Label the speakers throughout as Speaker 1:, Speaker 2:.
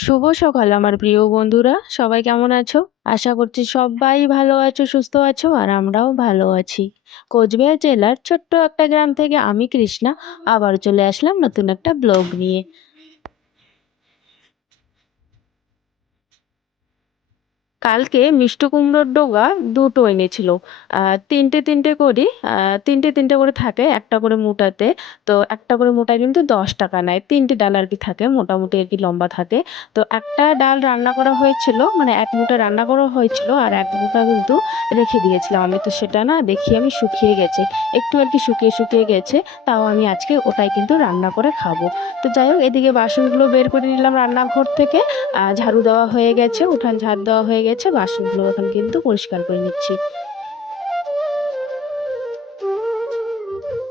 Speaker 1: শুভ সকাল আমার প্রিয় বন্ধুরা। সবাই কেমন আছো? আশা করছি সবাই ভালো আছো, সুস্থ আছো, আর আমরাও ভালো আছি। কোচবিহার জেলার ছোট্ট একটা গ্রাম থেকে আমি কৃষ্ণা আবার চলে আসলাম নতুন একটা ব্লগ নিয়ে। কালকে মিষ্ট কুমড়োর ডোগা দুটো এনেছিল। তিনটে তিনটে করে তিনটে তিনটে করে থাকে, একটা করে মোটাতে। তো একটা করে মোটায় কিন্তু দশ টাকা নেয়। তিনটে ডাল আর কি থাকে, মোটামুটি আর কি লম্বা থাকে। তো একটা ডাল রান্না করা হয়েছিল মানে এক মুঠা রান্না করা হয়েছিল আর এক মুঠা কিন্তু রেখে দিয়েছিলাম আমি। তো সেটা না দেখি আমি শুকিয়ে গেছে। একটু আর কি শুকিয়ে শুকিয়ে গেছে, তাও আমি আজকে ওটাই কিন্তু রান্না করে খাব। তো যাই হোক, এদিকে বাসনগুলো বের করে নিলাম রান্নাঘর থেকে। ঝাড়ু দেওয়া হয়ে গেছে, উঠান ঝাড় দেওয়া হয়ে গেছে। বাসনগুলো এখন কিন্তু পরিষ্কার করে নিচ্ছি।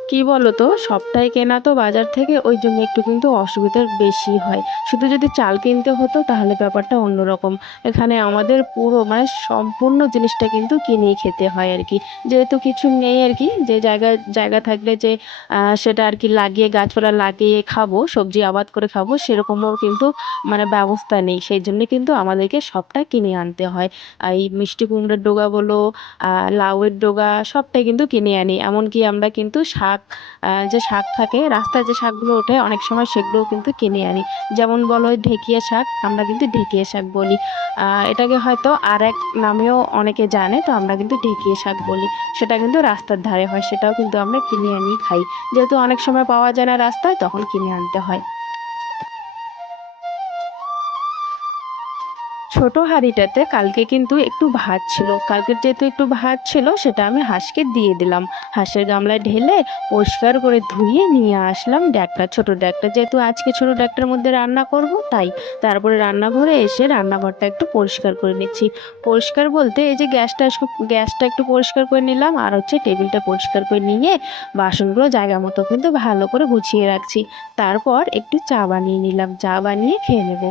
Speaker 1: কি বলতো? সবটাই কেনা তো বাজার থেকে, ওই জন্য একটু কিন্তু অসুবিধার বেশি হয়। শুধু যদি চাল কিনতে হতো, তাহলে ব্যাপারটা অন্যরকম। এখানে আমাদের পুরো মানে সম্পূর্ণ জিনিসটা কিন্তু কিনেই খেতে হয় আর কি। যেহেতু কিছু নেই আর কি, যে জায়গা জায়গা থাকলে যে সেটা আর কি লাগিয়ে, গাছপালা লাগিয়ে খাব, সবজি আবাদ করে খাব, সেরকমও কিন্তু মানে ব্যবস্থা নেই। সেই জন্য কিন্তু আমাদেরকে সবটা কিনে আনতে হয়। এই মিষ্টি কুমড়োর ডোগা বলো লাউয়ের ডোগা, সবটাই কিন্তু কিনে আনি। এমনকি আমরা কিন্তু শাক শাক যে শাক থাকে, রাস্তায় যে শাকগুলো ওঠে, অনেক সময় সেগুলোও কিন্তু কিনে আনি। যেমন বলো ঢেকিয়া শাক, আমরা কিন্তু ঢেকিয়া শাক বলি। এটাকে হয়তো আর এক নামেও অনেকে জানে, তো আমরা কিন্তু ঢেকিয়া শাক বলি। সেটা কিন্তু রাস্তার ধারে হয়, সেটাও কিন্তু আমরা কিনে আনি, খাই। যেহেতু অনেক সময় পাওয়া যায় না রাস্তায়, তখন কিনে আনতে হয়। ছোট হাঁড়িটাতে কালকে কিন্তু একটু ভাত ছিল। কালকের যেহেতু একটু ভাত ছিল, সেটা আমি হাঁসকে দিয়ে দিলাম। হাঁসের গামলায় ঢেলে পরিষ্কার করে ধুয়ে নিয়ে আসলাম ড্যাকটা ছোট ড্যাকটা যেহেতু আজকে ছোট ড্যাকটার মধ্যে রান্না করব, তাই তারপরে রান্নাঘরে এসে রান্নাঘরটা একটু পরিষ্কার করে নিচ্ছি। পরিষ্কার বলতে এই যে গ্যাসটা গ্যাসটা একটু পরিষ্কার করে নিলাম আর হচ্ছে টেবিলটা পরিষ্কার করে নিয়ে বাসনগুলো জায়গা মতো কিন্তু ভালো করে গুছিয়ে রাখছি। তারপর একটু চা বানিয়ে নিলাম। চা বানিয়ে খেয়ে নেব।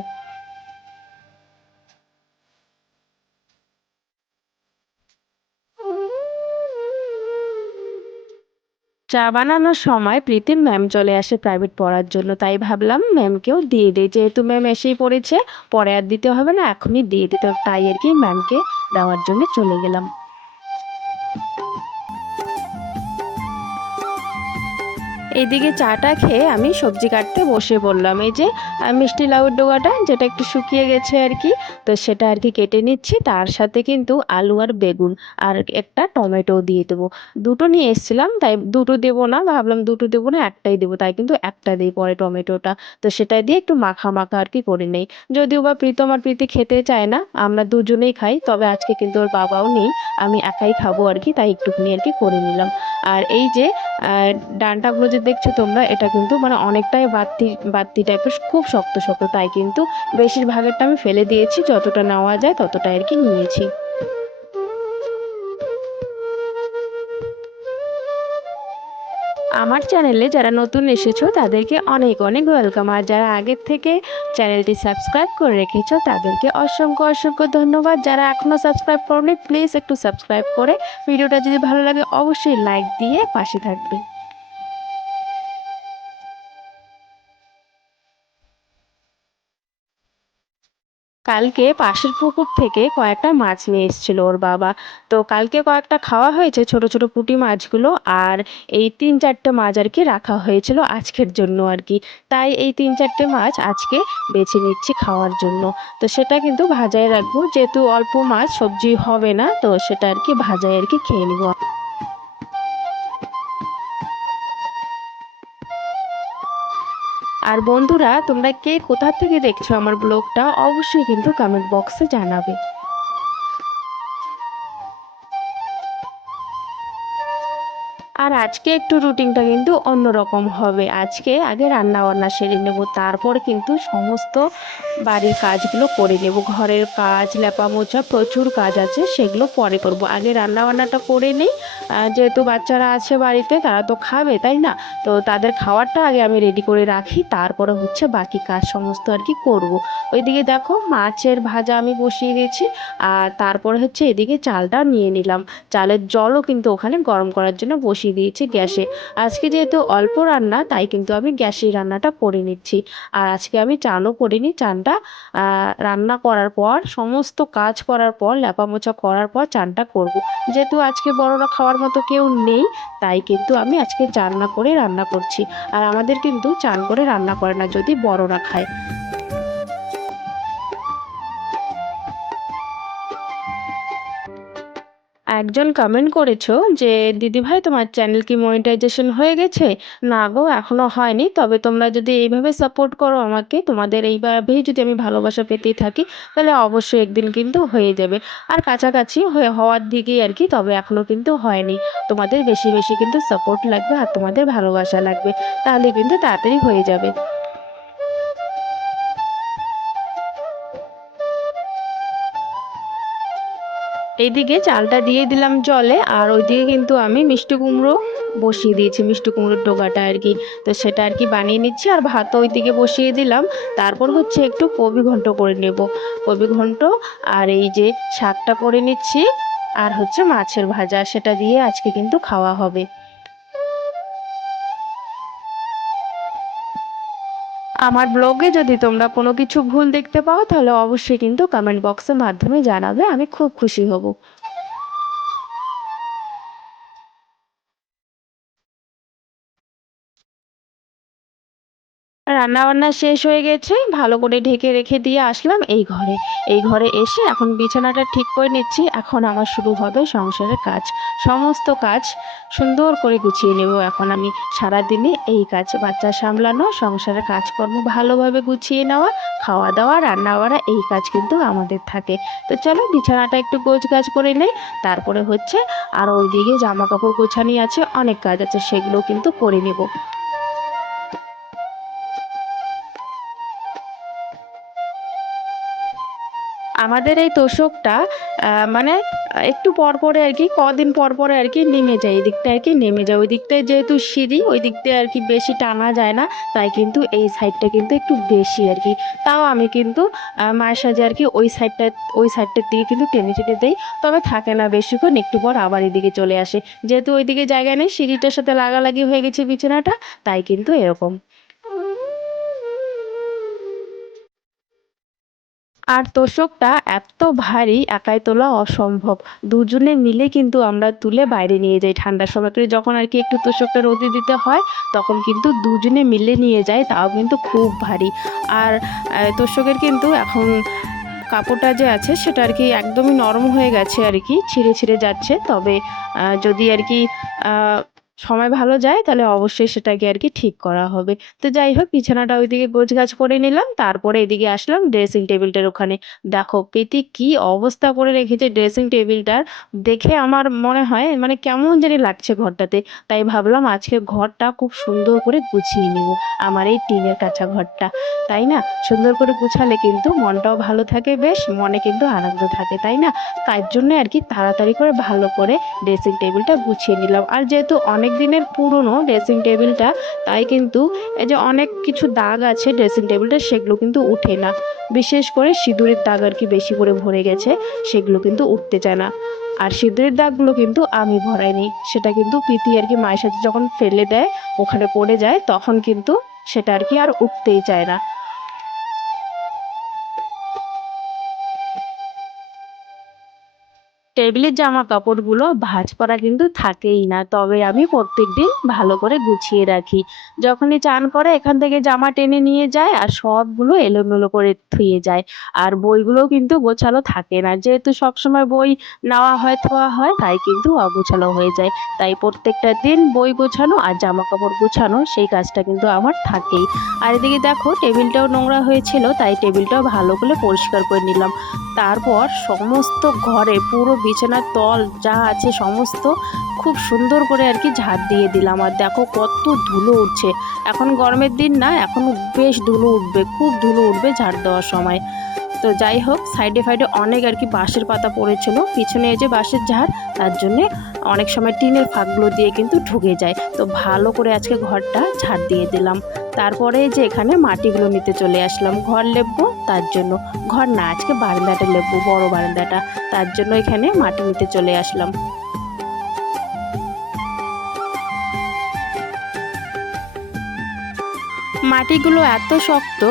Speaker 1: চা বানানোর সময় প্রীতিম ম্যাম চলে আসে প্রাইভেট পড়ার জন্য, তাই ভাবলাম ম্যামকেও দিয়ে দিই। যেহেতু ম্যাম এসেই পড়েছে, পরে আর দিতে হবে না, এখনই দিয়ে দিতে তাই আর কি ম্যামকে দেওয়ার জন্য চলে গেলাম। এইদিকে চাটা খেয়ে আমি সবজি কাটতে বসে পড়লাম। এই যে মিষ্টি লাউর ডোগাটা, যেটা একটু শুকিয়ে গেছে আর কি, তো সেটা আর কি কেটে নিচ্ছি। তার সাথে কিন্তু আলু আর বেগুন আর একটা টমেটো দিয়ে দেবো। দুটো নিয়ে এসেছিলাম, তাই দুটো দেবো না, ভাবলাম দুটো দেবো না, একটাই দেবো। তাই কিন্তু একটা দিই পরে টমেটোটা। তো সেটা দিয়ে একটু মাখা মাখা আর কি করে নেই। যদিও বা প্রীতম আর প্রীতি খেতে চায় না, আমরা দুজনেই খাই, তবে আজকে কিন্তু ওর বাবাও নেই, আমি একাই খাব আর কি, তাই একটুখানি আর কি করে নিলাম। আর এই যে ডানটাগুলো যে দেখছ তোমরা, এটা কিন্তু মানে অনেকটাই বাড়তি বাড়তি টাইপের খুব শক্ত শক্ত। তাই কিন্তু বেশিরভাগেরটা আমি ফেলে দিয়েছি, যতটা নেওয়া যায় ততটাই আর কি নিয়েছি। আমার চ্যানেলে যারা নতুন এসেছ, তাদেরকে অনেক অনেক ওয়েলকাম আর যারা আগের থেকে চ্যানেলটি সাবস্ক্রাইব করে রেখেছ, তাদেরকে অসংখ্য অসংখ্য ধন্যবাদ। যারা এখনও সাবস্ক্রাইব করনি প্লিজ একটু সাবস্ক্রাইব করে। ভিডিওটা যদি ভালো লাগে, অবশ্যই লাইক দিয়ে পাশে থাকবে। কালকে পাশের পুকুর থেকে কয়েকটা মাছ নিয়ে এসেছিল ওর বাবা। তো কালকে কয়েকটা খাওয়া হয়েছে, ছোট ছোট পুঁটি মাছগুলো, আর এই তিন চারটে মাছ আর কি রাখা হয়েছিল আজকের জন্য আর কি। তাই এই তিন চারটে মাছ আজকে বেছে নিচ্ছি খাওয়ার জন্য। তো সেটা কিন্তু ভাজায় রাখব, যেহেতু অল্প মাছ, সবজি হবে না, তো সেটা আর কি ভাজায় আর কি খেয়ে নেব। আর বন্ধুরা তোমরা কে কোথা থেকে দেখছ আমার ব্লগটা অবশ্যই কিন্তু কমেন্ট বক্সে জানাবে। আর আজকে একটু রুটিনটা কিন্তু অন্যরকম হবে। আজকে আগে রান্না বান্না সেরে নেব, তারপর কিন্তু সমস্ত বাড়ির কাজগুলো করে নেব। ঘরের কাজ লেপা মোছা প্রচুর কাজ আছে, সেগুলো পরে করব। আগে রান্না বান্নাটা করে নিই যেহেতু বাচ্চারা আছে বাড়িতে, তারা তো খাবে, তাই না? তো তাদের খাওয়ারটা আগে আমি রেডি করে রাখি, তারপরে হচ্ছে বাকি কাজ সমস্ত আর কি করব। ওইদিকে দেখো মাছের ভাজা আমি বসিয়ে দিয়েছি, আর তারপরে হচ্ছে এদিকে চালটা নিয়ে নিলাম। চালের জলও কিন্তু ওখানে গরম করার জন্য বসিয়ে দিয়েছি গ্যাসে। আজকে যেহেতু অল্প রান্না, তাই কিন্তু আমি গ্যাসেই রান্নাটা করে নিচ্ছি। আর আজকে আমি চানও করিনি। চানটা রান্না করার পর, সমস্ত কাজ করার পর ল্যাপা মোছা করার পর চানটা করব। যেহেতু আজকে বড়রা খাওয়ার মতো কেউ নেই, তাই কিন্তু আমি আজকে চান না করে রান্না করছি। আর আমাদের কিন্তু চান করে রান্না করে না, যদি বড়রা খায়। একজন কমেন্ট করেছ যে, দিদিভাই, তোমার চ্যানেল কি মনিটাইজেশন হয়ে গেছে? না গো এখনও হয়নি। তবে তোমরা যদি এইভাবে সাপোর্ট করো আমাকে, তোমাদের এইভাবেই যদি আমি ভালোবাসা পেতেই থাকি, তাহলে অবশ্যই একদিন কিন্তু হয়ে যাবে। আর কাছাকাছি হয়ে হওয়ার দিকেই আর কি, তবে এখনও কিন্তু হয়নি। তোমাদের বেশি বেশি কিন্তু সাপোর্ট লাগবে আর তোমাদের ভালোবাসা লাগবে। তাহলে কিন্তু তাড়াতাড়ি হয়ে যাবে। এইদিকে চালটা দিয়ে দিলাম জলে, আর ওইদিকে কিন্তু আমি মিষ্টি কুমড়ো বসিয়ে দিয়েছি, মিষ্টি কুমড়োর ডোকাটা আর কি। তো সেটা আর কি বানিয়ে নিচ্ছি, আর ভাত ওইদিকে বসিয়ে দিলাম। তারপর হচ্ছে একটু কবি ঘন্ট করে নেব। কবি ঘন্ট আর এই যে শাকটা করে নিচ্ছি, আর হচ্ছে মাছের ভাজা, সেটা দিয়ে আজকে কিন্তু খাওয়া হবে। আমার ব্লগে যদি তোমরা কোনো কিছু ভুল দেখতে পাও, তাহলে অবশ্যই কিন্তু কমেন্ট বক্সের মাধ্যমে জানাবে, আমি খুব খুশি হব। রান্নাবান্না শেষ হয়ে গেছে। ভালো করে ঢেকে রেখে দিয়ে আসলাম এই ঘরে। এই ঘরে এসে এখন বিছানাটা ঠিক করে নিচ্ছি। এখন আমার শুরু হবে সংসারের কাজ। সমস্ত কাজ সুন্দর করে গুছিয়ে নেব এখন আমি। সারাদিনে এই কাজ, বাচ্চা সামলানো, সংসারের কাজকর্ম ভালোভাবে গুছিয়ে নেওয়া খাওয়া দাওয়া রান্না বাড়া এই কাজ কিন্তু আমাদের থাকে। তো চলো বিছানাটা একটু গোছ গাছ করে নেই। তারপরে হচ্ছে আর ওইদিকে জামা কাপড় গোছানি আছে, অনেক কাজ আছে, সেগুলো কিন্তু করে নেব। আমাদের এই তোষকটা মানে একটু পর পরে আর কি, কদিন পর পরে আর কি নেমে যায়, এই দিকটা আর কি নেমে যায়। ওই দিকটায় যেহেতু সিঁড়ি, ওই দিকটায় আর কি বেশি টানা যায় না, তাই কিন্তু এই সাইডটা কিন্তু একটু বেশি আর কি। তাও আমি কিন্তু মায়ের সাজে আর কি ওই সাইডটা, ওই সাইডটার দিকে কিন্তু টেনে টেনে দেই, তবে থাকে না বেশিক্ষণ, একটু পর আবার এদিকে চলে আসে। যেহেতু ওইদিকে জায়গা নেই, সিঁড়িটার সাথে লাগালাগি হয়ে গেছে বিছানাটা, তাই কিন্তু এরকম। আর তোষকটা এত ভারী, একাই তোলা অসম্ভব। দুজনে মিলে কিন্তু আমরা তুলে বাইরে নিয়ে যাই ঠান্ডার সময়। করে যখন আর কি একটু তোষকটা রোদে দিতে হয়, তখন কিন্তু দুজনে মিলে নিয়ে যায় তাও কিন্তু খুব ভারী। আর তোষকের কিন্তু এখন কাপড়টা যে আছে, সেটা আর কি একদমই নরম হয়ে গেছে আর কি, ছিঁড়ে ছিঁড়ে যাচ্ছে। তবে যদি আর কি সময় ভালো যায়, তাহলে অবশ্যই সেটাকে আর কি ঠিক করা হবে। তো যাই হোক, বিছানাটা ওইদিকে গাছ করে নিলাম, তারপরে এদিকে আসলাম ড্রেসিং টেবিলটার ওখানে। দেখো পেতি কি অবস্থা করে রেখেছে ড্রেসিং টেবিলটার দেখে আমার মনে হয় মানে কেমন জানি লাগছে ঘরটাতে। তাই ভাবলাম আজকে ঘরটা খুব সুন্দর করে গুছিয়ে নেব, আমার এই টিনের কাঁচা ঘরটা। তাই না? সুন্দর করে গুছালে কিন্তু মনটাও ভালো থাকে বেশ, মনে কিন্তু আনন্দ থাকে, তাই না? তার জন্য আর কি তাড়াতাড়ি করে ভালো করে ড্রেসিং টেবিলটা গুছিয়ে নিলাম। আর যেহেতু অনেক অনেক দিনের পুরনো ড্রেসিং টেবিলটা তাই কিন্তু এই যে অনেক কিছু দাগ আছে ড্রেসিং টেবিলটা সেগুলো কিন্তু উঠে না। বিশেষ করে সিঁদুরের দাগ আর কি বেশি করে ভরে গেছে, সেগুলো কিন্তু উঠতে চায় না। আর সিঁদুরের দাগগুলো কিন্তু আমি ভরাইনি, সেটা কিন্তু প্রীতি আর কি মায়ের সাথে যখন ফেলে দেয়, ওখানে পড়ে যায়, তখন কিন্তু সেটা আর কি আর উঠতেই চায় না। টেবিলের জামা কাপড়গুলো ভাঁজ করা কিন্তু থাকেই না। তবে আমি প্রত্যেক দিন ভালো করে গুছিয়ে রাখি। যখনই চান করে এখান থেকে জামা টেনে নিয়ে যায় আর সবগুলো এলোমেলো করে থুয়ে যায়। আর বইগুলো কিন্তু গোছালো থাকে না। যেহেতু সবসময় বই নেওয়া হয়, থোয়া হয়, তাই কিন্তু অগোছালো হয়ে যায়। তাই প্রত্যেকটা দিন বই গোছানো আর জামা কাপড় গোছানো সেই কাজটা কিন্তু আমার থাকেই। আর এদিকে দেখো, টেবিলটাও নোংরা হয়েছিল, তাই টেবিলটাও ভালো করে পরিষ্কার করে নিলাম। তারপর সমস্ত ঘরে পুরো বিছানার তল যা আছে সমস্ত খুব সুন্দর করে আর কি ঝাড় দিয়ে দিলাম। আর দেখো কত ধুলো উঠছে। এখন গরমের দিন না এখন বেশ ধুলো উঠবে, খুব ধুলো উঠবে ঝাড় দেওয়ার সময়। তো যাই হোক, সাইডে ফাইডে অনেক আর কি বাঁশের পাতা পড়েছিল। পিছনে এই যে বাঁশের ঝাড় তার জন্যে অনেক সময় টিনের ফাঁকগুলো দিয়ে কিন্তু ঢুকে যায়। তো ভালো করে আজকে ঘরটা ঝাড় দিয়ে দিলাম। তারপরে যে এখানে মাটিগুলো নিতে চলে আসলাম, ঘর লেপবো, তার জন্য। ঘর না, আজকে বারান্দাটা লেপবো, বড় বারান্দাটা। তার জন্য এখানে মাটি নিতে চলে আসলাম। মাটিগুলো এত শক্ত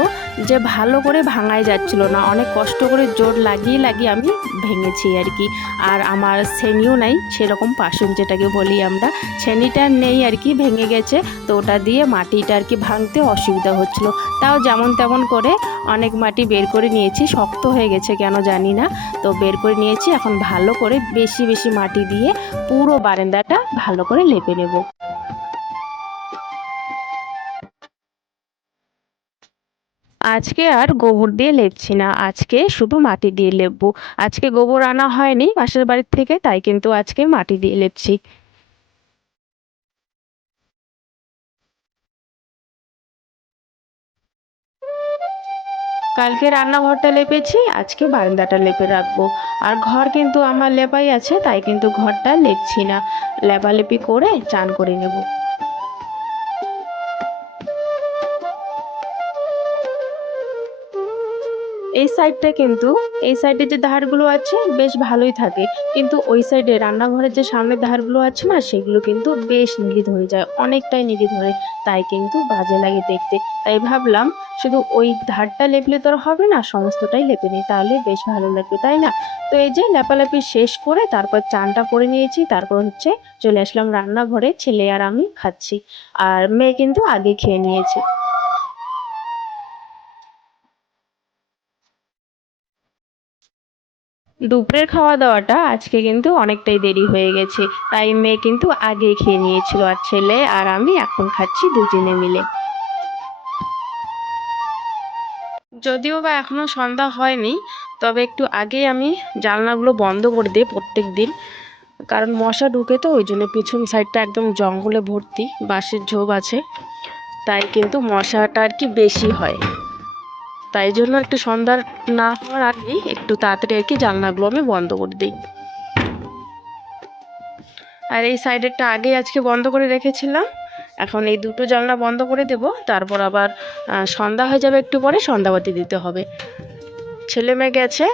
Speaker 1: যে ভালো করে ভাঙাই যাচ্ছিল না। অনেক কষ্ট করে জোর লাগিয়ে লাগিয়ে আমি ভেঙেছি আর কি। আর আমার ছেনিও নাই, সেরকম পাশুন যেটাকে বলি আমরা। ছেনিটা নেই আর কি, ভেঙে গেছে। তো ওটা দিয়ে মাটিটা আর কি ভাঙতে অসুবিধা হচ্ছিল। তাও যেমন তেমন করে অনেক মাটি বের করে নিয়েছি। শক্ত হয়ে গেছে কেন জানি না। তো বের করে নিয়েছি। এখন ভালো করে বেশি বেশি মাটি দিয়ে পুরো বারান্দাটা ভালো করে লেপে নেব। আজকে আর গোবর দিয়ে লেপছি না। আজকে শুধু মাটি দিয়ে লেপবো। আজকে গোবর আনা হয়নি পাশের বাড়ির থেকে, তাই কিন্তু আজকে মাটি দিয়ে লেপছি। কালকে রান্নাঘরটা লেপেছি, আজকে বারান্দাটা লেপে রাখব। আর ঘর কিন্তু আমার লেপাই আছে, তাই কিন্তু ঘরটা লেপছি না। লেপালেপি করে চান করে নেব। এই সাইডটা কিন্তু, এই সাইডে যে ধারগুলো আছে বেশ ভালোই থাকে। কিন্তু ওই সাইডে রান্নাঘরের যে সামনের ধারগুলো আছে না, সেগুলো কিন্তু বেশ নিলি ধরে যায়, অনেকটাই নিলি ধরে তাই কিন্তু বাজে লাগে দেখতে। তাই ভাবলাম শুধু ওই ধারটা লেপলে তো হবে না, সমস্তটাই লেপে নিই, তাহলে বেশ ভালো লাগবে, তাই না? তো এই যে লেপালেপি শেষ করে তারপর চানটা করে নিয়েছি, তারপর হচ্ছে চলে আসলাম রান্নাঘরে, ছেলে আর আমি খাচ্ছি। আর মেয়ে কিন্তু আগে খেয়ে নিয়েছে। দুপুরের খাওয়া দাওয়াটা আজকে কিন্তু অনেকটাই দেরি হয়ে গেছে। তাই মেয়ে কিন্তু আগেই খেয়ে নিয়েছিল আর ছেলে আর আমি এখন খাচ্ছি দুজনে মিলে। যদিও বা এখনও সন্ধ্যা হয়নি, তবে একটু আগেই আমি জানলাগুলো বন্ধ করে দিই প্রত্যেক দিন কারণ মশা ঢুকে তো, ওই জন্য পিছন সাইডটা একদম জঙ্গলে ভর্তি, বাঁশের ঝোপ আছে। তাই কিন্তু মশাটা আর কি বেশি হয়। তাই জন্য একটু সন্ধ্যার না হওয়ার আগেই একটু তাড়াতাড়ি আর কি জানলাগুলো আমি বন্ধ করে দিই। আর এই সাইডেরটা আগেই আজকে বন্ধ করে রেখেছিলাম। এখন এই দুটো জানলা বন্ধ করে দেব, তারপর আবার সন্ধ্যা হয়ে যাবে একটু পরে সন্ধ্যাবাতি দিতে হবে। ছেলে মেয়ে গেছে,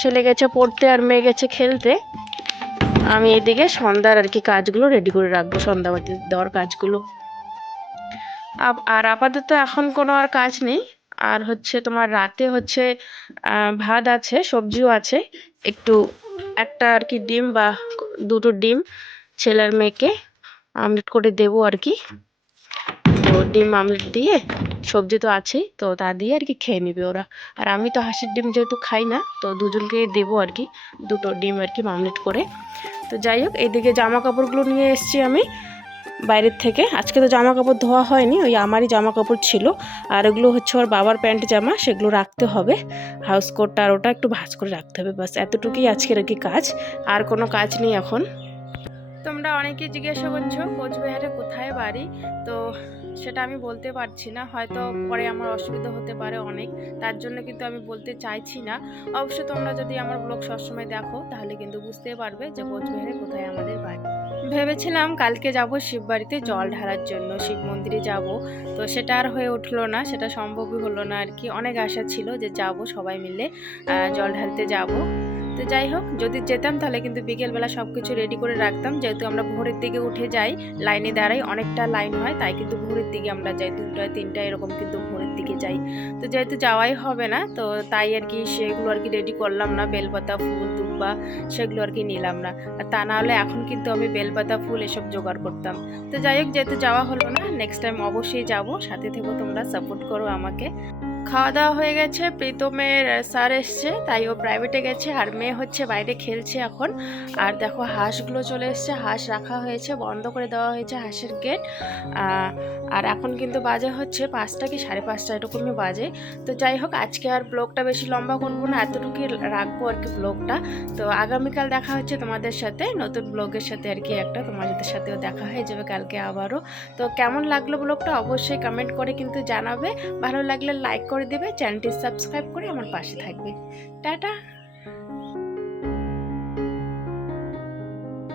Speaker 1: ছেলে গেছে পড়তে আর মেয়ে গেছে খেলতে। আমি এদিকে সন্ধ্যার আর কি কাজগুলো রেডি করে রাখব, সন্ধ্যাবাতি দেওয়ার কাজগুলো। আর আপাতত এখন কোনো আর কাজ নেই। আর হচ্ছে তোমার রাতে হচ্ছে ভাত আছে, সবজিও আছে। একটু, একটা আর কি ডিম বা দুটো ডিম ছেলের মেয়েকে আমলেট করে দেবো আর কি। তো ডিম আমলেট দিয়ে সবজি তো আছেই, তো তা দিয়ে আর কি খেয়ে নেবে ওরা। আর আমি তো হাঁসের ডিম যেহেতু খাই না, তো দুজনকে দেবো আর কি, দুটো ডিম আর কি আমলেট করে। তো যাই হোক, এইদিকে জামা কাপড়গুলো নিয়ে এসছি আমি। বাইরের থেকে। আজকে তো জামা কাপড় ধোয়া হয়নি, ওই আমারই জামা কাপড় ছিল। আর ওগুলো হচ্ছে ওর বাবার প্যান্ট জামা, সেগুলো রাখতে হবে। হাউস কোটটা আর ওটা একটু ভাজ করে রাখতে হবে বাস এতটুকুই আজকের আর কি কাজ। আর কোনো কাজ নেই এখন। তোমরা অনেকে জিজ্ঞাসা করছ, কোচবিহারে কোথায় বাড়ি? তো সেটা আমি বলতে পারছি না, হয়তো পরে আমার অসুবিধা হতে পারে অনেক, তার জন্য কিন্তু আমি বলতে চাইছি না। অবশ্য তোমরা যদি আমার ব্লগ সবসময় দেখো, তাহলে কিন্তু বুঝতে পারবে যে কোচবিহারে কোথায় আমাদের বাড়ি। ভেবেছিলাম কালকে যাব শিব বাড়িতে জল ঢালার জন্য, শিব মন্দিরে যাব। তো সেটা আর হয়ে উঠল না, সেটা সম্ভবই হলো না আর কি। অনেক আশা ছিল যে যাব সবাই মিলে জল ঢালতে যাব। তো যাই হোক, যদি যেতাম তাহলে কিন্তু বিকেলবেলা সব কিছু রেডি করে রাখতাম। যেহেতু আমরা ভোরের দিকে উঠে যাই লাইনে দাঁড়াই, অনেকটা লাইন হয়, তাই কিন্তু ভোরের দিকে আমরা যাই, দুটায় তিনটা এরকম কিন্তু ভোরের দিকে যাই। তো যেহেতু যাওয়াই হবে না, তো তাই আর কি সেগুলো আর কি রেডি করলাম না, বেলপাতা, ফুল দুব্বা সেগুলো আর কি নিলাম না। আর তা না হলে এখন কিন্তু আমি বেলপাতা, ফুল এসব জোগাড় করতাম। তো যাই হোক, যেহেতু যাওয়া হলো না নেক্সট টাইম অবশ্যই যাব। সাথে থেকেও তোমরা সাপোর্ট করো আমাকে। খাওয়া দাওয়া হয়ে গেছে। প্রীতমের স্যার এসছে, তাই ও প্রাইভেটে গেছে আর মেয়ে হচ্ছে বাইরে খেলছে এখন। আর দেখো হাঁসগুলো চলে এসছে, হাঁস রাখা হয়েছে, বন্ধ করে দেওয়া হয়েছে হাঁসের গেট আর এখন কিন্তু বাজে হচ্ছে পাঁচটা কি সাড়ে পাঁচটা, এরকমই বাজে। তো যাই হোক, আজকে আর ব্লগটা বেশি লম্বা করব না, এতটুকুই রাখব আর কি ব্লগটা। তো আগামীকাল দেখা হচ্ছে তোমাদের সাথে, নতুন ব্লগের সাথে আর কি একটা, তোমাদের সাথেও দেখা হয়ে যাবে কালকে আবারও। তো কেমন লাগল ব্লগটা অবশ্যই কমেন্ট করে কিন্তু জানাবে। ভালো লাগলে লাইক করে দেবে চ্যানেলটি সাবস্ক্রাইব করে আমার পাশে থাকবে। টাটা!